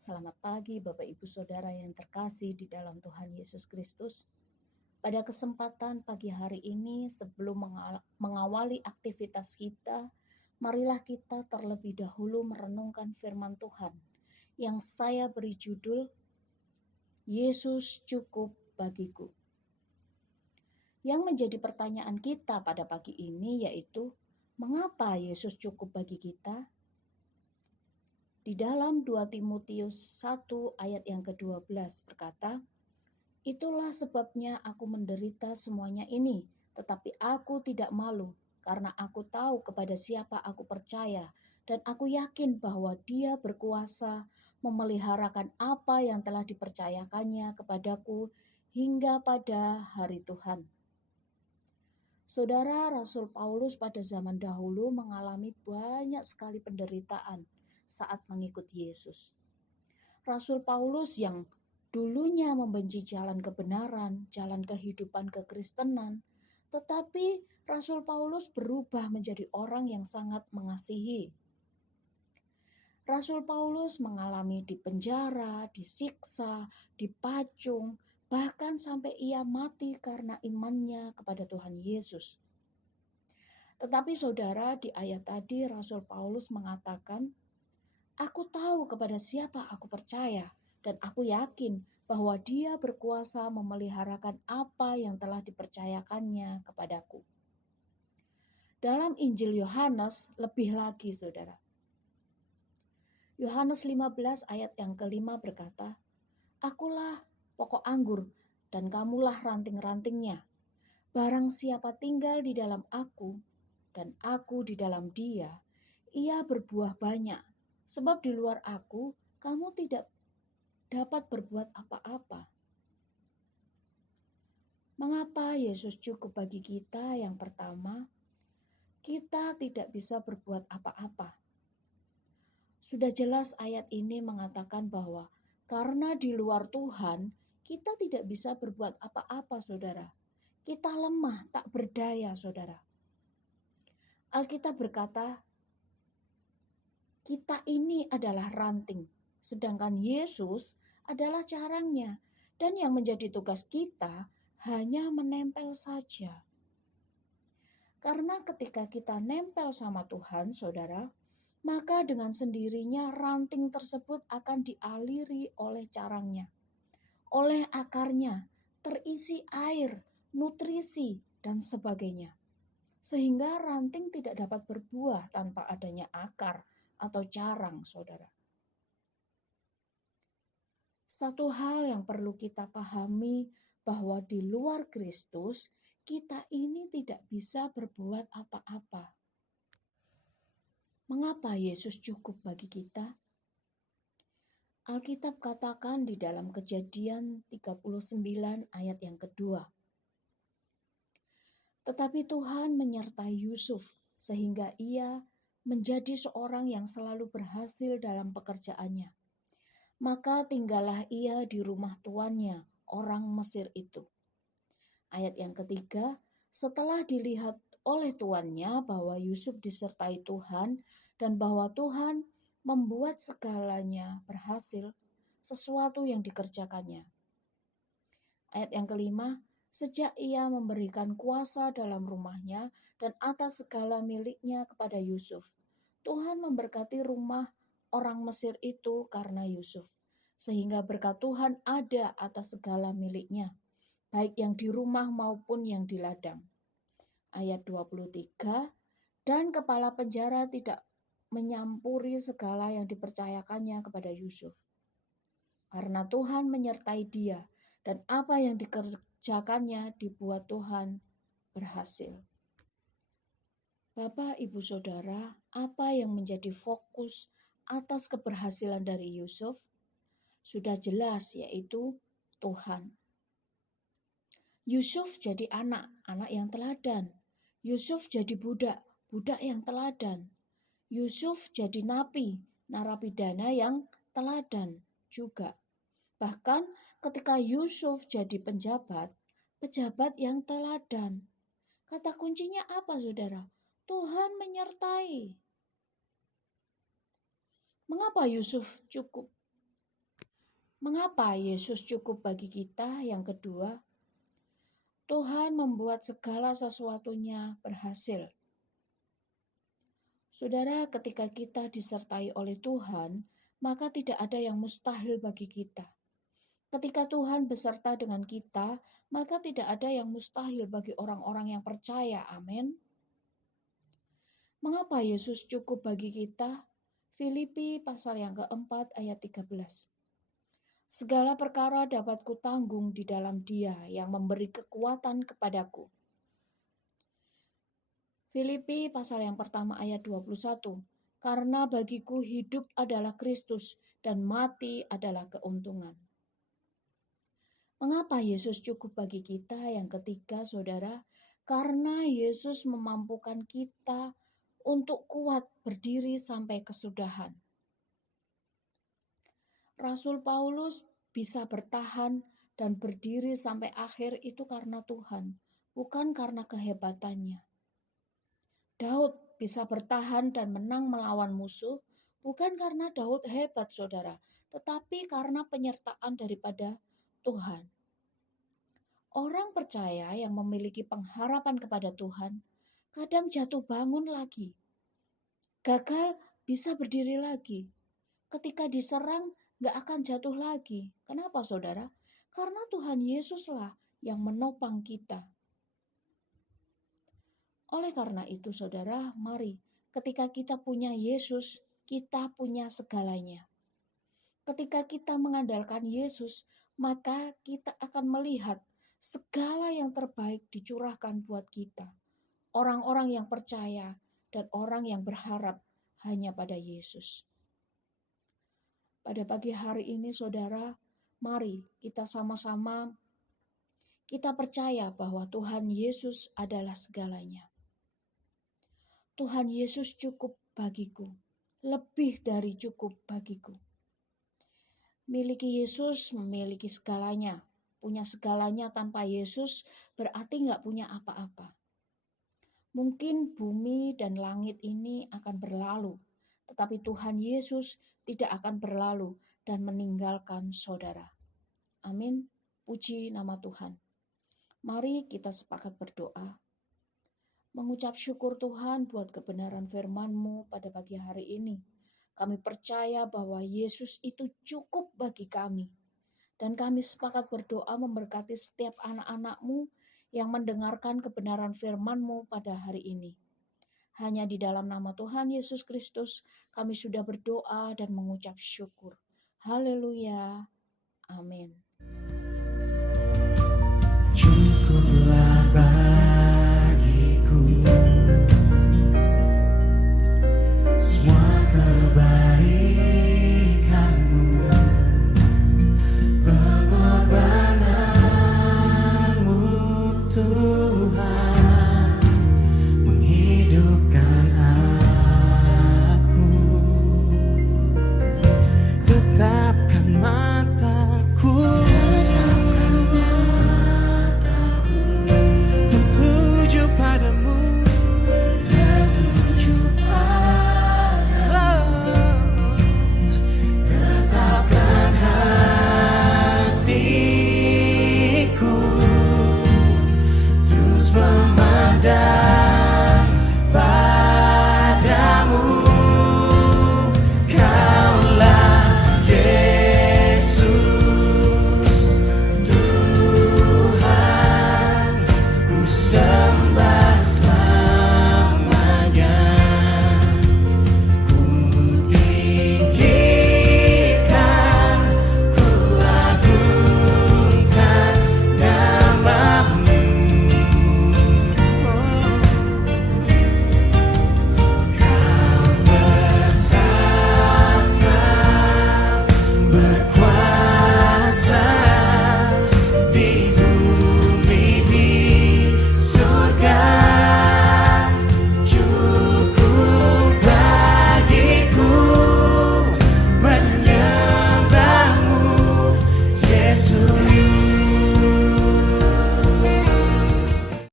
Selamat pagi Bapak Ibu Saudara yang terkasih di dalam Tuhan Yesus Kristus. Pada kesempatan pagi hari ini sebelum mengawali aktivitas kita, marilah kita terlebih dahulu merenungkan firman Tuhan yang saya beri judul Yesus cukup bagiku. Yang menjadi pertanyaan kita pada pagi ini yaitu, mengapa Yesus cukup bagi kita? Di dalam 2 Timotius 1 ayat yang ke-12 berkata, "Itulah sebabnya aku menderita semuanya ini, tetapi aku tidak malu, karena aku tahu kepada siapa aku percaya, dan aku yakin bahwa Dia berkuasa memeliharakan apa yang telah dipercayakannya kepadaku hingga pada hari Tuhan." Saudara, Rasul Paulus pada zaman dahulu mengalami banyak sekali penderitaan saat mengikuti Yesus. Rasul Paulus yang dulunya membenci jalan kebenaran, jalan kehidupan kekristenan, tetapi Rasul Paulus berubah menjadi orang yang sangat mengasihi. Rasul Paulus mengalami dipenjara, disiksa, dipacung, bahkan sampai ia mati karena imannya kepada Tuhan Yesus. Tetapi saudara, di ayat tadi Rasul Paulus mengatakan, "Aku tahu kepada siapa aku percaya, dan aku yakin bahwa Dia berkuasa memeliharakan apa yang telah dipercayakannya kepadaku." Dalam Injil Yohanes lebih lagi saudara. Yohanes 15 ayat yang ke-5 berkata, "Akulah pokok anggur dan kamulah ranting-rantingnya. Barang siapa tinggal di dalam aku dan aku di dalam dia, ia berbuah banyak. Sebab di luar aku, kamu tidak dapat berbuat apa-apa." Mengapa Yesus cukup bagi kita? Yang pertama, kita tidak bisa berbuat apa-apa. Sudah jelas ayat ini mengatakan bahwa karena di luar Tuhan, kita tidak bisa berbuat apa-apa, saudara. Kita lemah, tak berdaya, saudara. Alkitab berkata, kita ini adalah ranting, sedangkan Yesus adalah carangnya. Dan yang menjadi tugas kita hanya menempel saja. Karena ketika kita nempel sama Tuhan, saudara, maka dengan sendirinya ranting tersebut akan dialiri oleh carangnya, oleh akarnya, terisi air, nutrisi, dan sebagainya. Sehingga ranting tidak dapat berbuah tanpa adanya akar atau carang, saudara. Satu hal yang perlu kita pahami bahwa di luar Kristus, kita ini tidak bisa berbuat apa-apa. Mengapa Yesus cukup bagi kita? Alkitab katakan di dalam Kejadian 39 ayat yang kedua. Tetapi Tuhan menyertai Yusuf sehingga ia menjadi seorang yang selalu berhasil dalam pekerjaannya. Maka tinggallah ia di rumah tuannya, orang Mesir itu. Ayat yang ketiga, setelah dilihat oleh tuannya bahwa Yusuf disertai Tuhan dan bahwa Tuhan membuat segalanya berhasil, sesuatu yang dikerjakannya. Ayat yang kelima, sejak ia memberikan kuasa dalam rumahnya dan atas segala miliknya kepada Yusuf, Tuhan memberkati rumah orang Mesir itu karena Yusuf, sehingga berkat Tuhan ada atas segala miliknya, baik yang di rumah maupun yang di ladang. Ayat 23, dan kepala penjara tidak menyampuri segala yang dipercayakannya kepada Yusuf, karena Tuhan menyertai dia, dan apa yang dikerjakannya dibuat Tuhan berhasil. Bapak, Ibu, Saudara, apa yang menjadi fokus atas keberhasilan dari Yusuf? Sudah jelas, yaitu Tuhan. Yusuf jadi anak yang teladan. Yusuf jadi budak yang teladan. Yusuf jadi napi, narapidana yang teladan juga. Bahkan ketika Yusuf jadi pejabat yang teladan. Kata kuncinya apa, saudara? Tuhan menyertai. Mengapa Yusuf cukup? Mengapa Yesus cukup bagi kita? Yang kedua, Tuhan membuat segala sesuatunya berhasil. Saudara, ketika kita disertai oleh Tuhan, maka tidak ada yang mustahil bagi kita. Ketika Tuhan beserta dengan kita, maka tidak ada yang mustahil bagi orang-orang yang percaya. Amin. Mengapa Yesus cukup bagi kita? Filipi pasal yang keempat ayat 13. Segala perkara dapat kutanggung di dalam Dia yang memberi kekuatan kepadaku. Filipi pasal yang pertama ayat 21. Karena bagiku hidup adalah Kristus dan mati adalah keuntungan. Mengapa Yesus cukup bagi kita? Yang ketiga, saudara, karena Yesus memampukan kita untuk kuat berdiri sampai kesudahan. Rasul Paulus bisa bertahan dan berdiri sampai akhir itu karena Tuhan, bukan karena kehebatannya. Daud bisa bertahan dan menang melawan musuh, bukan karena Daud hebat, saudara, tetapi karena penyertaan daripada Tuhan. Orang percaya yang memiliki pengharapan kepada Tuhan, kadang jatuh bangun lagi. Gagal bisa berdiri lagi. Ketika diserang, gak akan jatuh lagi. Kenapa, saudara? Karena Tuhan Yesuslah yang menopang kita. Oleh karena itu, saudara, mari ketika kita punya Yesus, kita punya segalanya. Ketika kita mengandalkan Yesus, maka kita akan melihat segala yang terbaik dicurahkan buat kita. Orang-orang yang percaya dan orang yang berharap hanya pada Yesus. Pada pagi hari ini, saudara, mari kita sama-sama kita percaya bahwa Tuhan Yesus adalah segalanya. Tuhan Yesus cukup bagiku, lebih dari cukup bagiku. Miliki Yesus memiliki segalanya. Punya segalanya tanpa Yesus berarti gak punya apa-apa. Mungkin bumi dan langit ini akan berlalu, tetapi Tuhan Yesus tidak akan berlalu dan meninggalkan saudara. Amin. Puji nama Tuhan. Mari kita sepakat berdoa. Mengucap syukur Tuhan buat kebenaran firman-Mu pada pagi hari ini. Kami percaya bahwa Yesus itu cukup bagi kami. Dan kami sepakat berdoa memberkati setiap anak-anak-Mu yang mendengarkan kebenaran firman-Mu pada hari ini. Hanya di dalam nama Tuhan Yesus Kristus kami sudah berdoa dan mengucap syukur. Haleluya. Amin.